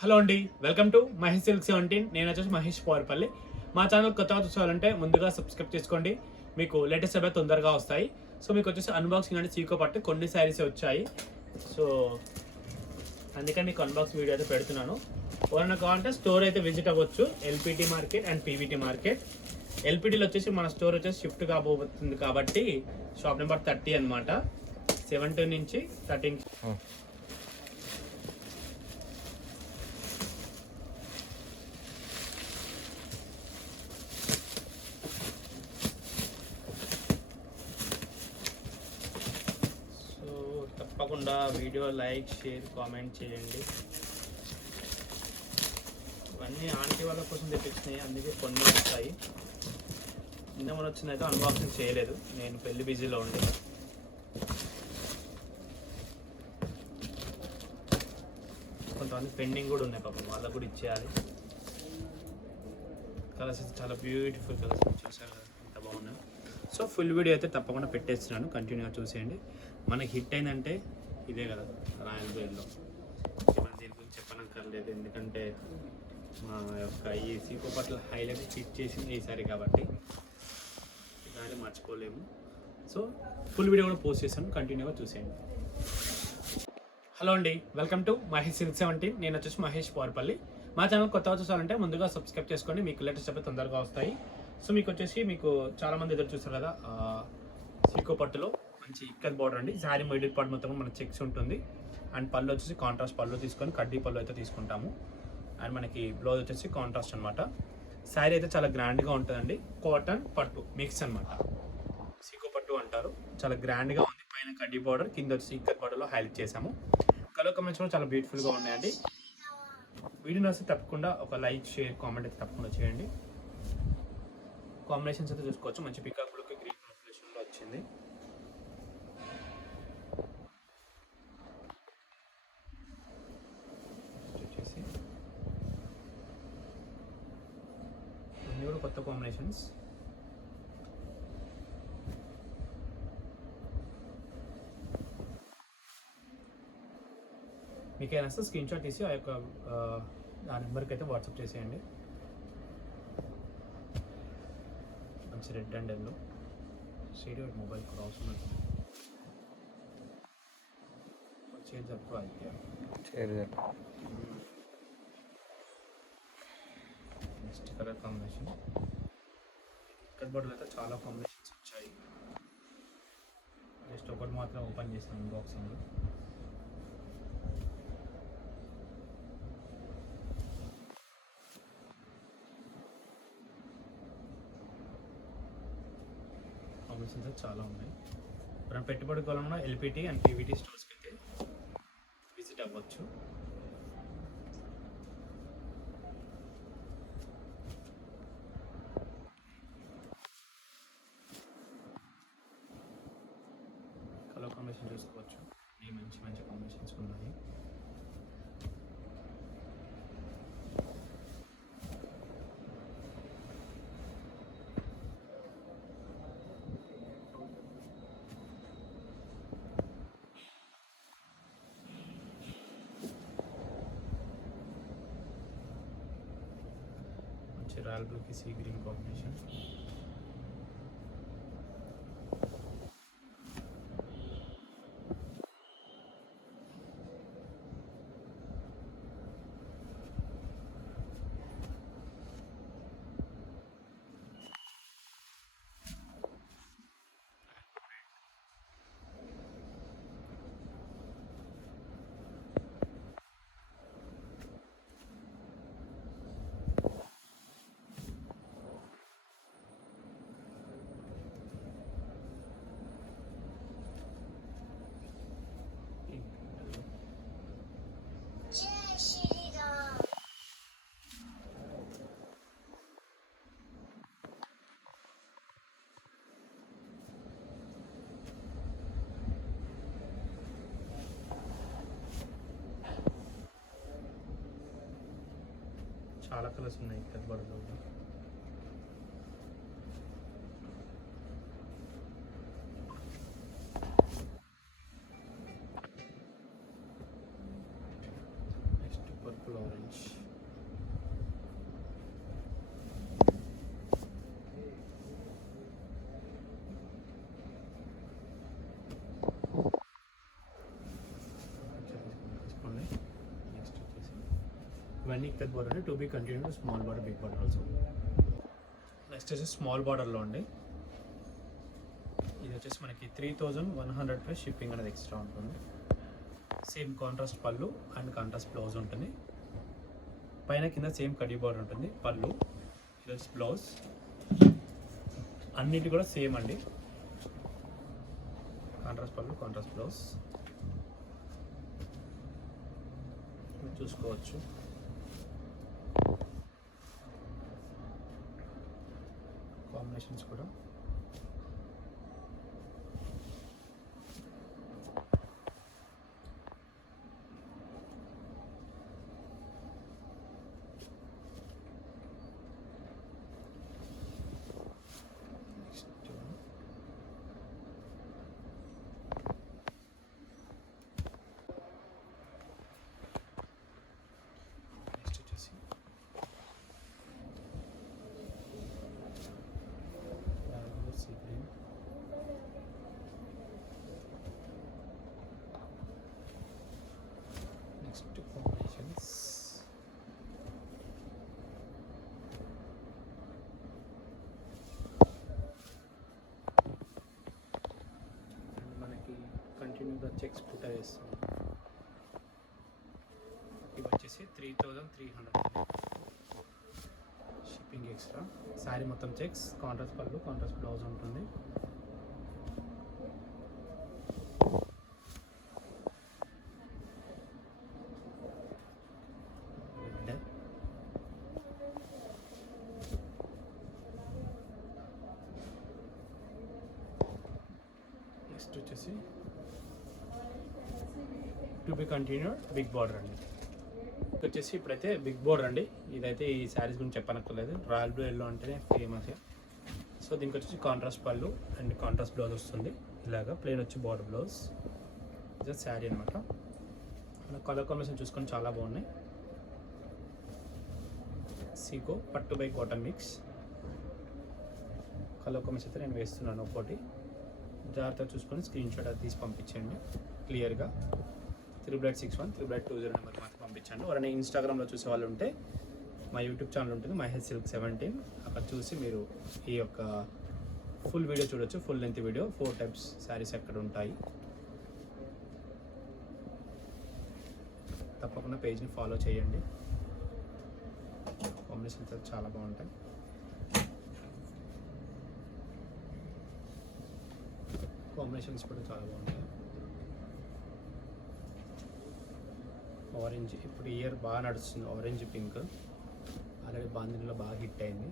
హలో అండి, welcome to Mahesh సిల్క్ 17. నేను వచ్చేసి మహేష్ పోరపల్లి. మా ఛానల్ కొత్తగా చూసాలంటే ముందుగా సబ్స్క్రైబ్ చేసుకోండి. మీకు లేటెస్ట్ అప్డేట్ తొందరగా వస్తాయి. సో మీకు వచ్చేసి అన్బాక్సింగ్ అంటే చీకో పట్టు కొన్ని శారీస్ వచ్చాయి. సో అందుకని మీకు అన్బాక్సింగ్ వీడియో అయితే పెడుతున్నాను. ఎవరైనా కావాలంటే స్టోర్ అయితే విజిట్ అవ్వచ్చు. LPT market and PVT market. ఎల్పిటీలో వచ్చేసి మన స్టోర్ వచ్చేసి షిఫ్ట్ కాబోతుంది కాబట్టి షాప్ నెంబర్ 30 అనమాట. 17 నుంచి 13. తప్పకుండా వీడియో లైక్ షేర్ కామెంట్ చేయండి. ఇవన్నీ ఆంటీ వాళ్ళ కోసం తెప్పించినాయి, అందుకే కొన్ని వస్తాయి. నిన్న మన వచ్చిందైతే అన్బాక్సింగ్ చేయలేదు, నేను పెళ్లి బిజీలో ఉండి. కొంతమంది పెండింగ్ కూడా ఉన్నాయి, పాపం వాళ్ళకు కూడా ఇచ్చేయాలి. కలర్స్ చాలా బ్యూటిఫుల్ కలర్స్ చూసారు కదా, ఎంత బాగున్నాయి. సో ఫుల్ వీడియో అయితే తప్పకుండా పెట్టేస్తున్నాను, కంటిన్యూగా చూసేయండి. మనకి హిట్ అయిందంటే ఇదే కదా, రాయల్ బేర్లో. మనం దీని గురించి చెప్పనక్కర్లేదు, ఎందుకంటే మా యొక్క ఈ సీకో పట్ల హైలైట్ హిట్ చేసింది ఈసారి కాబట్టి ఈసారి మర్చిపోలేము. సో ఫుల్ వీడియో కూడా పోస్ట్ చేశాను, కంటిన్యూగా చూసేయండి. హలో అండి, వెల్కమ్ టు మహేష్ సిల్క్ 17. నేను వచ్చేసి మహేష్ పోరపల్లి. మా ఛానల్ కొత్తగా చూసాలంటే ముందుగా సబ్స్క్రైబ్ చేసుకోండి, మీకు లేటెస్ట్ అప్డేట్ తొందరగా వస్తాయి. సో మీకు వచ్చేసి చాలామంది ఎదురు చూస్తారు కదా, సీకో పట్టులో మంచి ఇక్కత్ బార్డర్ అండి. శారీ మిడిల్ పార్ట్ మొత్తం మన చెక్స్ ఉంటుంది. అండ్ పళ్ళు వచ్చేసి కాంట్రాస్ట్ పళ్ళు తీసుకొని కడ్డీ పళ్ళు అయితే తీసుకుంటాము. అండ్ మనకి బ్లౌజ్ వచ్చేసి కాంట్రాస్ట్ అనమాట. శారీ అయితే చాలా గ్రాండ్గా ఉంటుందండి. కాటన్ పట్టు మిక్స్ అనమాట, సీకో పట్టు అంటారు. చాలా గ్రాండ్గా ఉంది. పైన కడ్డీ బార్డర్, కింద వచ్చి ఇక్కత్ బార్డర్లో హైలైట్ చేసాము. కలర్ కాంబినేషన్ కూడా చాలా బ్యూటిఫుల్గా ఉన్నాయండి. వీడియోని వస్తే తప్పకుండా ఒక లైక్ షేర్ కామెంట్ అయితే తప్పకుండా చేయండి. కాంబినేషన్స్ అయితే చూసుకోవచ్చు, మంచి పికాక్ లుక్ గ్రీన్ కాంబినేషన్లో వచ్చింది. వచ్చేసి అన్నీ కూడా కొత్త కాంబినేషన్స్. మీకు ఏమైనా స్క్రీన్ షాట్ తీసి ఆ నెంబర్కి అయితే వాట్సాప్ చేసేయండి. మంచి red and yellow shade mobile cross ఉన్నది. చేంజ్ అప్ అయితే నెక్స్ట్ కలర్ కాంబినేషన్. ఇక్కత్ బార్డర్ అయితే చాలా కాంబినేషన్స్ వచ్చాయి. జస్ట్ ఒకటి మాత్రం ఓపెన్ చేసాను అన్బాక్సింగ్. కాంబినేషన్స్ అయితే చాలా ఉన్నాయి. మనం పెట్టుబడి కావాలన్నా ఎల్పిటి అండ్ పీవీటీ స్టోర్స్కి అయితే విజిట్ అవ్వచ్చు. కలర్ కాంబినేషన్ చూసుకోవచ్చు, ఈ మంచి మంచి కాంబినేషన్స్ ఉన్నాయి. మంచి రాయల్ బ్లూకి సీ గ్రీన్ కాంబినేషన్. చాలా కలర్స్ ఉన్నాయి ఇక్కత్ బార్డర్లో. Next purple orange. నెక్స్ట్ వచ్చేసి ఇవన్నీ ఇక్కత్ బోర్డర్ అండి. To be continue small border, big border also. Next వచ్చేసి స్మాల్ బార్డర్లో అండి. ఇది వచ్చేసి మనకి 3100 ప్లస్ షిప్పింగ్ అనేది ఎక్స్ట్రా ఉంటుంది. Same contrast pallu and contrast blouse ఉంటుంది. పైన కింద సేమ్ కడీ బార్డర్ ఉంటుంది. పళ్ళు, ఇది వచ్చి బ్లౌజ్, అన్నిటి కూడా సేమ్ అండి. కాంట్రాస్ట్ పళ్ళు, కాంట్రాస్ట్ బ్లౌజ్ చూసుకోవచ్చు. కాంబినేషన్స్ కూడా కంటిన్యూగా చెక్స్ పుట్ట వేస్తాం. ఇవి వచ్చేసి 3300 షిప్పింగ్ ఎక్స్ట్రా. శారీ మొత్తం చెక్స్, కాంట్రాస్ట్ పళ్ళు, కాంట్రాస్ట్ బ్లౌజ్ ఉంటుంది. నెక్స్ట్ వచ్చేసి to be continued big border అండి. వచ్చేసి ఇప్పుడైతే బిగ్ బార్డర్ అండి. ఇదైతే ఈ శారీస్ గురించి చెప్పనక్కర్లేదు. రాయల్ బ్లూ ఎల్లో అంటేనే ఫేమస్. సో దీనికి వచ్చేసి కాంట్రాస్ట్ పళ్ళు అండ్ కాంట్రాస్ట్ బ్లౌజ్ వస్తుంది. ఇలాగా ప్లెయిన్ వచ్చి బార్డర్ బ్లౌజ్, జస్ట్ శారీ అనమాట. కలర్ కాంబినేషన్ చూసుకొని చాలా బాగున్నాయి. సీకో పట్టు by cotton mix colour combination అయితే నేను వేస్తున్నాను. ఒక్కోటి జాగ్రత్తగా చూసుకొని స్క్రీన్ షాట్ అది తీసి పంపించండి క్లియర్గా. 3861 3820 నెంబర్కి మాత్రం పంపించండి. ఎవరైనా ఇన్స్టాగ్రామ్లో చూసే వాళ్ళు ఉంటే మా యూట్యూబ్ ఛానల్ ఉంటుంది, మై హెయిర్ సిల్క్ 17. అక్కడ చూసి మీరు ఈ యొక్క ఫుల్ వీడియో చూడొచ్చు. ఫుల్ లెంత్ వీడియో, 4 టైప్స్ శారీస్ ఎక్కడ ఉంటాయి. తప్పకుండా పేజ్ని ఫాలో చేయండి. కాంబినేషన్స్ చాలా బాగుంటాయి. కాంబినేషన్స్ కూడా చాలా బాగుంటాయి. ఆరెంజ్ ఇప్పుడు ఇయర్ బాగా నడుస్తుంది. ఆరెంజ్ పింక్ ఆల్రెడీ బాందినిలో బాగా హిట్ అయింది.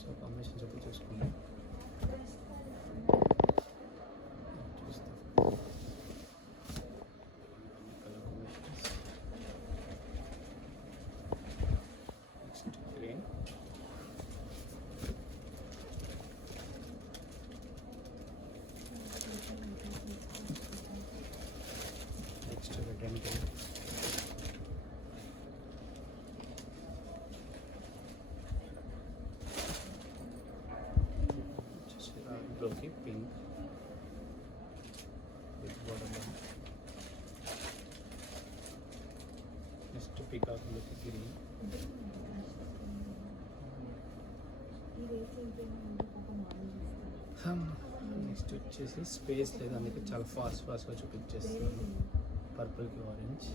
సో కాంబినేషన్స్ ఎప్పుడు చూసుకుందాం. లోకి పింక్ నెక్స్ట్ పీకాక్లోకి గ్రీన్. నెక్స్ట్ వచ్చేసి స్పేస్ లేదు, అందుకే చాలా ఫాస్ట్గా చూపించేస్తున్నాను. పర్పుల్కి ఆరెంజ్.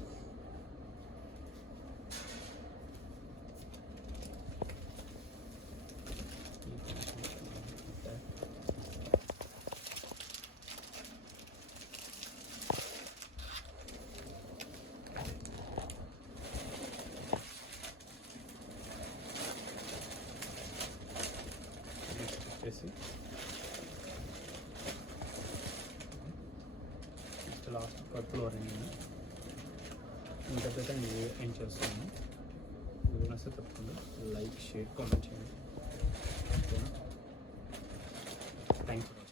లాస్ట్ పర్పుల్ ఆరెంజ్ ఇంతకైతే నేను ఏం చేస్తాను. ఇది వస్తే తప్పకుండా లైక్, షేర్, కామెంట్ చేయండి. ఓకేనా? Thank you